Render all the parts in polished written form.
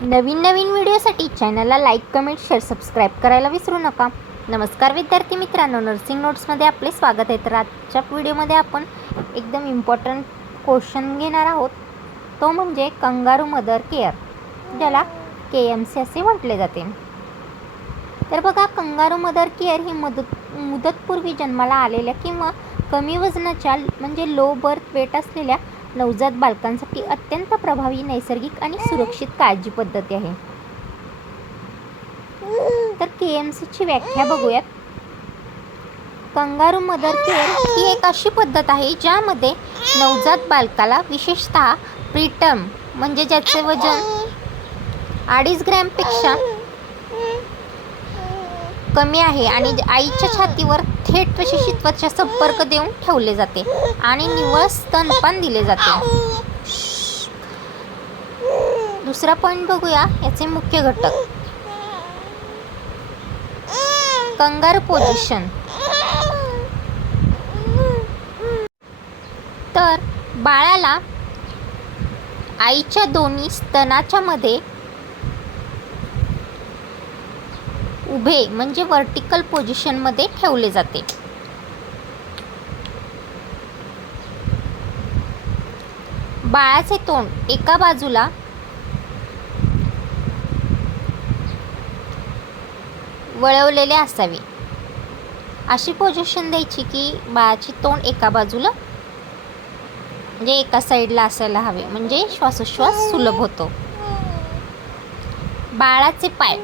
नवीन व्हिडिओसाठी चॅनलला like, comment, share, subscribe करायला विसरू नका. नमस्कार विद्यार्थी मित्रांनो, नर्सिंग नोट्समध्ये आपले स्वागत आहे. तर आजच्या व्हिडिओमध्ये आपण एकदम इम्पॉर्टंट क्वेश्चन घेणार आहोत. तो म्हणजे कंगारू मदर केअर, ज्याला KMC असे म्हटले जाते. तर बघा, कंगारू मदर केअर ही मुदतपूर्वी जन्माला आलेल्या किंवा कमी वजनाच्या म्हणजे लो बर्थ वेट असलेल्या नवजात बालकांसाठी अत्यंत प्रभावी, नैसर्गिक आणि सुरक्षित काळजी पद्धती आहे. तर KMCची व्याख्या बघूयात. कंगारू मदर केअर ही एक अशी पद्धत आहे ज्यामध्ये नवजात बालकाला, विशेषतः प्रीटर्म म्हणजे ज्याचे वजन 2.5 ग्रॅमपेक्षा कमी आहे आणि आईच्या छातीवर थेट प्रशिक्षितत्वाचा संपर्क देऊन ठेवले जाते आणि निव्वळ स्तनपान दिले जाते. दुसरा पॉईंट बघूया, याचे मुख्य घटक. Kangaroo position. तर बाळाला आईच्या दोन्ही स्तनाच्या मध्ये उभे म्हणजे व्हर्टिकल पोझिशनमध्ये ठेवले जाते. बाळाचे तोंड एका बाजूला वळवलेले असावे. अशी पोझिशन द्यायची की बाळाचे तोंड एका बाजूला म्हणजे एका साईडला असायला हवे, म्हणजे श्वासोच्छ्वास सुलभ होतो. बाळाचे पाय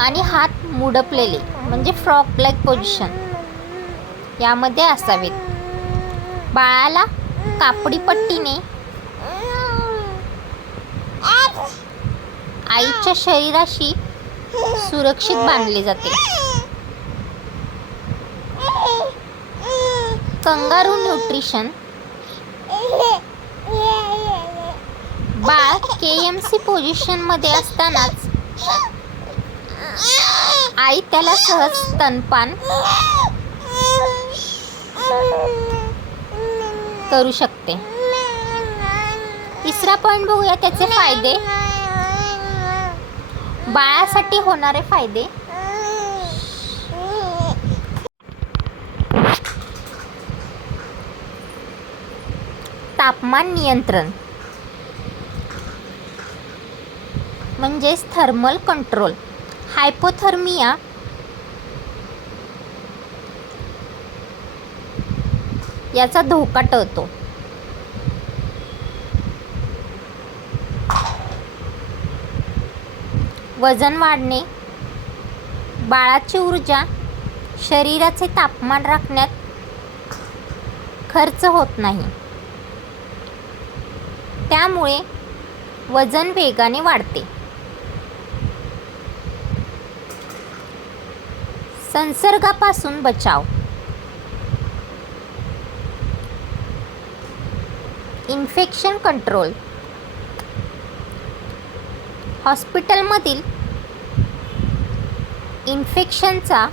आणि हात मुडपलेले म्हणजे फ्रॉक लाईक पोझिशन यामध्ये असावेत. बाळाला कापडी पट्टीने आईच्या शरीराशी सुरक्षित बांधले जाते. Kangaroo nutrition. बाळ KMC पोझिशनमध्ये असतानाच आई त्याला सहज स्तनपान करू शकते. तिसरा पॉईंट बघूया, त्याचे फायदे. बाळासाठी होणारे फायदे. तापमान नियंत्रण म्हणजेच थर्मल कंट्रोल. हायपोथर्मिया याचा धोका टळतो. वजन वाढणे. बाळाची ऊर्जा शरीराचे तापमान राखण्यात खर्च होत नाही, त्यामुळे वजन वेगाने वाढते. संसर्गापासून बचाव. Infection control. हॉस्पिटलमधील इन्फेक्शनचा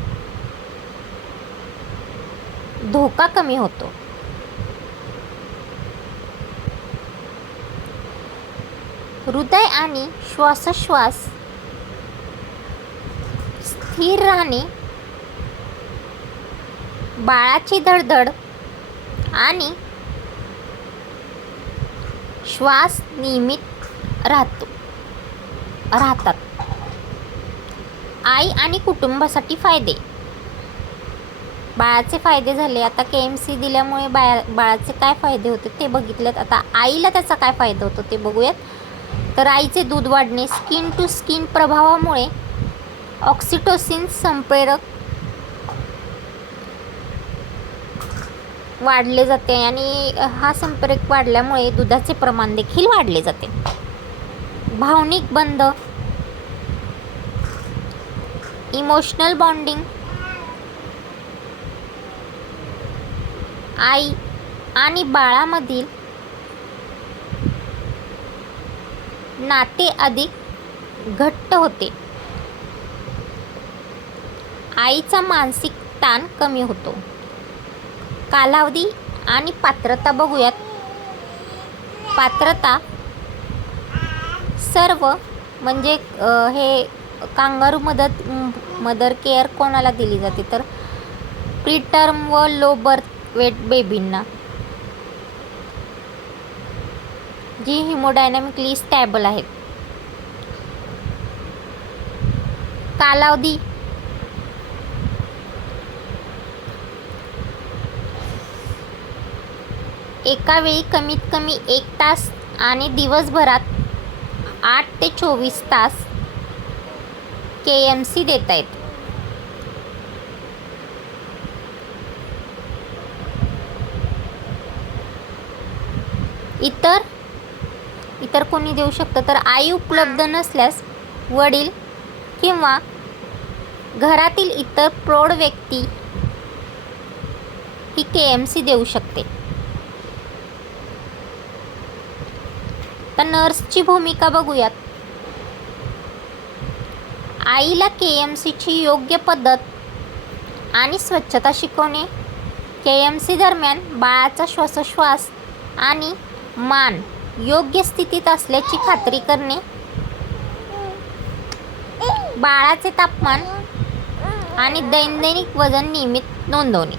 धोका कमी होतो. हृदय आणि श्वासोच्छ्वास स्थिर राहणे. बाळाची धडधड आणि श्वास नियमित राहतात. आई आणि कुटुंबासाठी फायदे. बाळाचे फायदे झाले. आता KMC दिल्यामुळे बाळाचे काय फायदे होते ते बघितलेत. आता आईला त्याचा काय फायदा होतो ते बघूयात. तर आईचे दूध वाढणे. स्किन टू स्किन प्रभावामुळे ऑक्सिटोसिन संप्रेरक वाढले जाते आणि हा संप्रेरक वाढल्यामुळे दुधाचे प्रमाण देखील वाढले जाते. भावनिक बंध. Emotional bonding. आई आणि बाळामधील नाते अधिक घट्ट होते. आईचा मानसिक ताण कमी होतो. कालावधी आणि पात्रता बघूयात. पात्रता सर्व म्हणजे हे कांगारू मदर केअर कोणाला दिली जाते तर प्रीटर्म व लो बर्थ वेट बेबींना, जी हिमोडायनॅमिकली स्टॅबल आहेत. कालावधी एका वेळी कमीत कमी 1 तास आणि दिवसभरात 8 ते 24 तास KMC देता येत. इतर कोणी देऊ शकतं तर आई उपलब्ध नसल्यास वडील किंवा घरातील इतर प्रौढ व्यक्ती ही KMC देऊ शकते. तर नर्सची भूमिका बघूयात. आईला KMCची योग्य पद्धत आणि स्वच्छता शिकवणे, KMC दरम्यान बाळाचा श्वासोच्छ्वास आणि मान योग्य स्थितीत असल्याची खात्री करणे, बाळाचे तापमान आणि दैनंदिन वजन नियमित नोंदवणे.